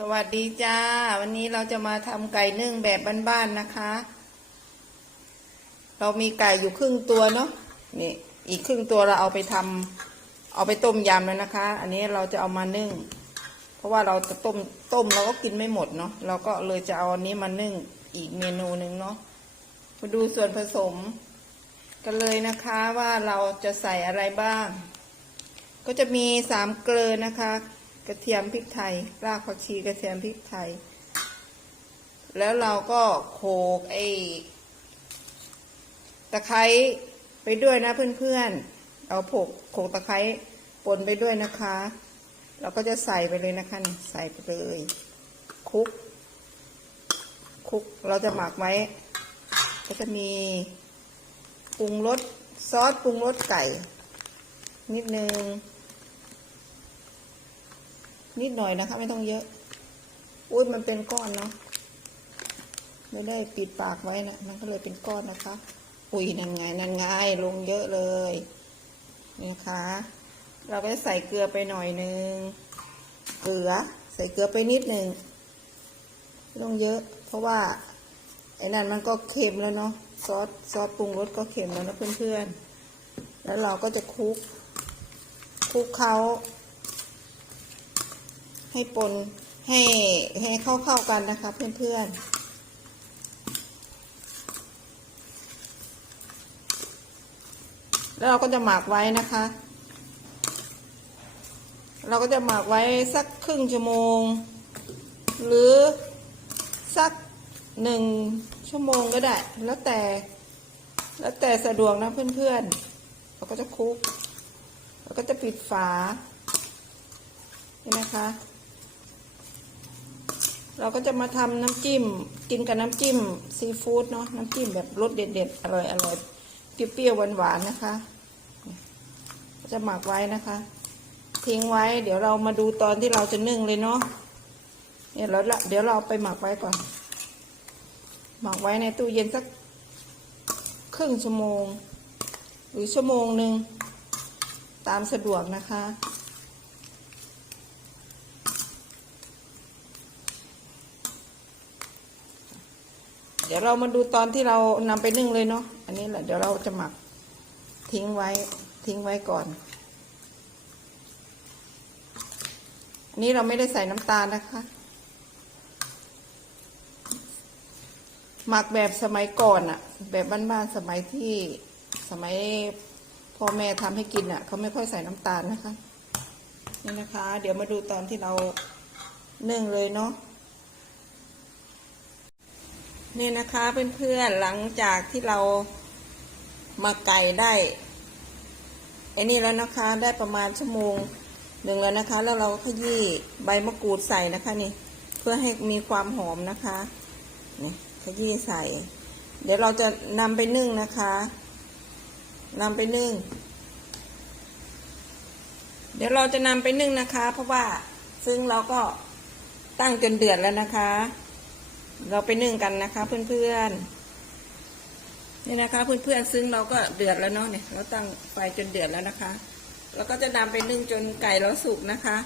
สวัสดีจ้า วันนี้เราจะมาทำไก่นึ่งแบบบ้านๆนะคะ เรามีไก่อยู่ครึ่งตัวเนาะนี่อีกครึ่งตัวเราเอาไปทำเอาไปต้มยำแล้วนะคะ อันนี้เราจะเอามานึ่ง เพราะว่าเราจะต้มต้มเราก็กินไม่หมดเนาะเราก็เลยจะเอาอันนี้มานึ่งอีกเมนูหนึ่งเนาะมาดูส่วนผสม กันเลยนะคะว่าเราจะใส่อะไรบ้าง ก็จะมีสามเกลือนะคะ กระเทียมพริกไทย รากผักชีกระเทียมพริกไทย แล้วเราก็โขลกไอ้ตะไคร้ไปด้วยนะเพื่อนๆ เอาผกโขลกตะไคร้ป่นไปด้วยนะคะ เราก็จะใส่ไปเลยนะคะใส่ไปเลยคลุกคลุกเราจะหมักไว้ ก็จะมีปรุงรสซอสปรุงรสไก่ นิดนึง นิดหน่อยนะคะ ไม่ต้องเยอะ อุ้ยมันเป็นก้อนเนาะไม่ได้ปิดปากไว้นะมันก็เลยเป็นก้อนนะคะ อุ้ยนั่นไงนั่นไงลงเยอะเลยนะคะ เราก็จะใส่เกลือไปหน่อยนึงเกลือ ใส่เกลือไปนิดหนึ่งไม่ต้องเยอะ เพราะว่าไอ้นั่นมันก็เค็มแล้วเนาะซอสซอสปรุงรสก็เค็มแล้วนะเพื่อนๆแล้วเราก็จะคลุกคลุกเขา ให้ปนให้ให้เข้าเข้าๆกันนะคะเพื่อนๆแล้วเราก็จะหมักไว้นะคะ เราก็จะหมักไว้สักครึ่งชั่วโมง หรือสักหนึ่งชั่วโมงก็ได้ แล้วแต่ แล้วแต่สะดวกนะเพื่อนๆ เราก็จะคลุก เราก็จะปิดฝา นี่นะคะ เราก็จะมาทำน้ำจิ้ม กินกับน้ำจิ้มซีฟู้ดเนาะน้ำจิ้มแบบรสเด็ดๆอร่อยอร่อยเปรี้ยวๆหวานๆนะคะ จะหมักไว้นะคะ ทิ้งไว้ เดี๋ยวเรามาดูตอนที่เราจะนึ่งเลยเนาะเนี่ยเราเดี๋ยวเราไปหมักไว้ก่อน หมักไว้ในตู้เย็นสักครึ่งชั่วโมง หรือชั่วโมงหนึ่งตามสะดวกนะคะ เดี๋ยวเรามาดูตอนที่เรานำไปนึ่งเลยเนาะอันนี้แหละเดี๋ยวเราจะหมักทิ้งไว้ทิ้งไว้ก่อนอันนี้เราไม่ได้ใส่น้ำตาลนะคะ หมักแบบสมัยก่อนอะแบบบ้านๆสมัยที่สมัยพ่อแม่ทำให้กินอะเขาไม่ค่อยใส่น้ำตาลนะคะนี่นะคะ เดี๋ยวมาดูตอนที่เรานึ่งเลยเนาะ นี่นะคะเพื่อนๆหลังจากที่เรามาไก่ได้ไอ้นี่แล้วนะคะได้ประมาณชั่วโมงหนึ่งแล้วนะคะ แล้วเราก็ขยี้ใบมะกรูดใส่นะคะนี่ เพื่อให้มีความหอมนะคะนี่ขยี้ใส่ เดี๋ยวเราจะนำไปนึ่งนะคะนำไปนึ่ง เดี๋ยวเราจะนำไปนึ่งนะคะ เพราะว่าซึ่งเราก็ตั้งจนเดือดแล้วนะคะ เราไปนึ่งกันนะคะ เพื่อนๆนี่นะคะ เพื่อนๆซึ่งเราก็เดือดแล้วเนาะเนี่ยเราตั้งไฟจนเดือดแล้วนะคะแล้วก็จะนำไปนึ่งจนไก่เราสุกนะคะ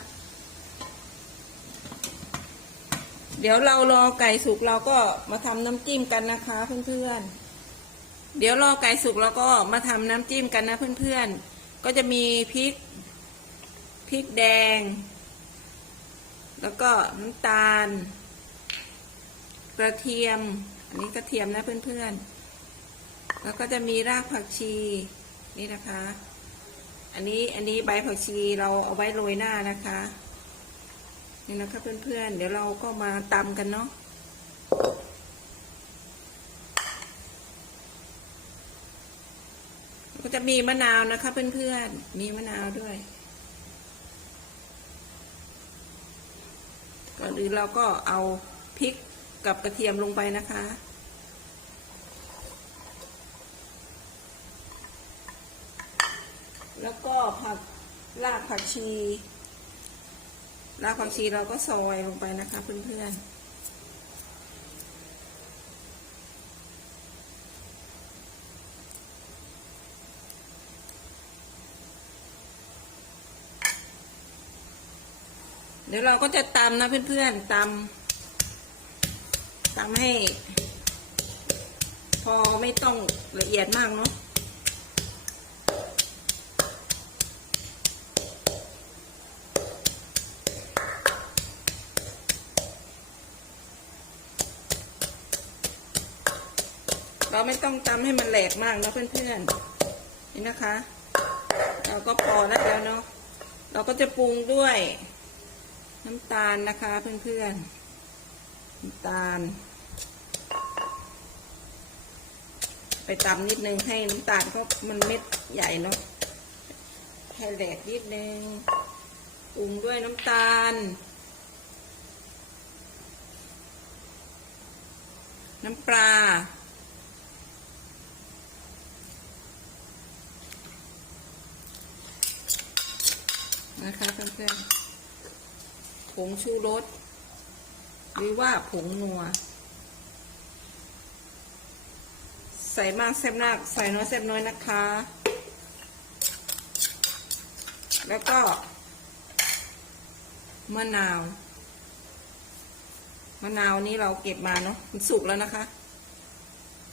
เดี๋ยวเรารอไก่สุกเราก็มาทำน้ำจิ้มกันนะคะ เพื่อนๆ เดี๋ยวรอไก่สุกเราก็มาทำน้ำจิ้มกันนะเพื่อนๆ ก็จะมีพริกพริกแดง แล้วก็น้ำตาล กระเทียม อันนี้กระเทียมนะเพื่อนๆ แล้วก็จะมีรากผักชีนี่นะคะ อันนี้อันนี้ใบผักชีเราเอาไว้โรยหน้านะคะนี่นะคะเพื่อนๆ เดี๋ยวเราก็มาตำกันเนาะก็จะมีมะนาวนะคะเพื่อนๆ มีมะนาวด้วย ก่อนอื่นเราก็เอาพริก กับกระเทียมลงไปนะคะ แล้วก็ผักรากผักชีรากผักชีเราก็ซอยลงไปนะคะเพื่อนๆเดี๋ยวเราก็จะตำนะเพื่อนๆตำ ตำให้ พอไม่ต้องละเอียดมากเนาะเราไม่ต้องตำให้มันแหลกมากนะเพื่อนๆนี่นะคะ เราก็พอแล้วแล้วเนาะเราก็จะปรุงด้วย น้ำตาลนะคะเพื่อนๆน้ำตาล ไปตำนิดนึงให้น้ำตาลเพราะมันเม็ดใหญ่เนาะให้แหลกนิดนึงปรุงด้วยน้ำตาล น้ำปลานะคะเพื่อนๆผงชูรสหรือว่าผงนัว ใส่มากแซ่บมากใส่น้อยแซ่บน้อยนะคะ แล้วก็มะนาว มะนาวนี้เราเก็บมาเนาะมันสุกแล้วนะคะ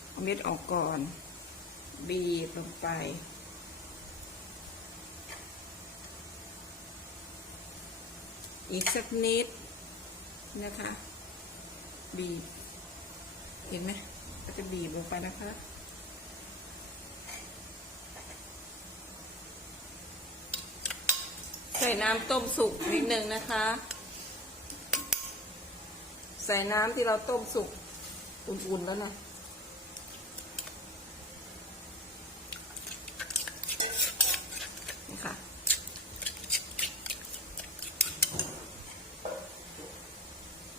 เอาเม็ดออกก่อน บีบลงไป อีกสักนิดนะคะ บีบ เห็นไหมก็จะบีบลงไปนะคะ ใส่น้ำต้มสุกนิดนึงนะคะ ใส่น้ำที่เราต้มสุกอุ่นๆแล้วนะนี่ค่ะ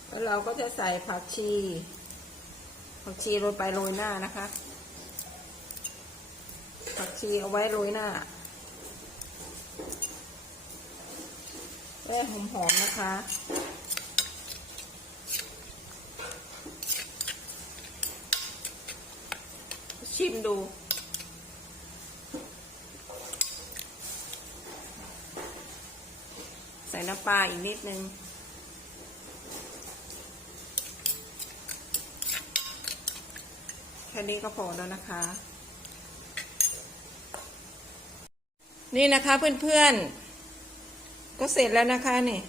แล้วเราก็จะใส่ผักชี ผักชีโรยไปโรยหน้านะคะ ผักชีเอาไว้โรยหน้า แป้หอมๆนะคะ ชิมดูใส่น้ำปลาอีกนิดนึง แค่นี้ก็พอแล้วนะคะ นี่นะคะเพื่อนๆ ก็เสร็จแล้วนะคะนี่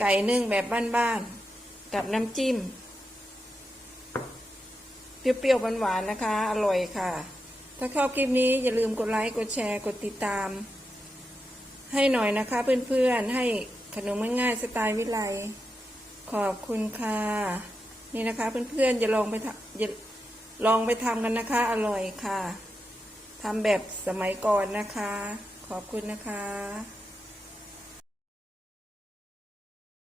ไก่นึ่งแบบบ้านๆกับน้ำจิ้ม เปรี้ยวๆหวานๆนะคะ อร่อยค่ะ ถ้าชอบคลิปนี้อย่าลืมกดไลค์กดแชร์กดติดตาม ให้หน่อยนะคะเพื่อนๆให้ขนมง่ายๆสไตล์วิไลขอบคุณค่ะ นี่นะคะเพื่อนๆอย่าลองไปทำอย่าลองไปทำกันนะคะ อร่อยค่ะทำแบบสมัยก่อนนะคะ ขอบคุณนะคะ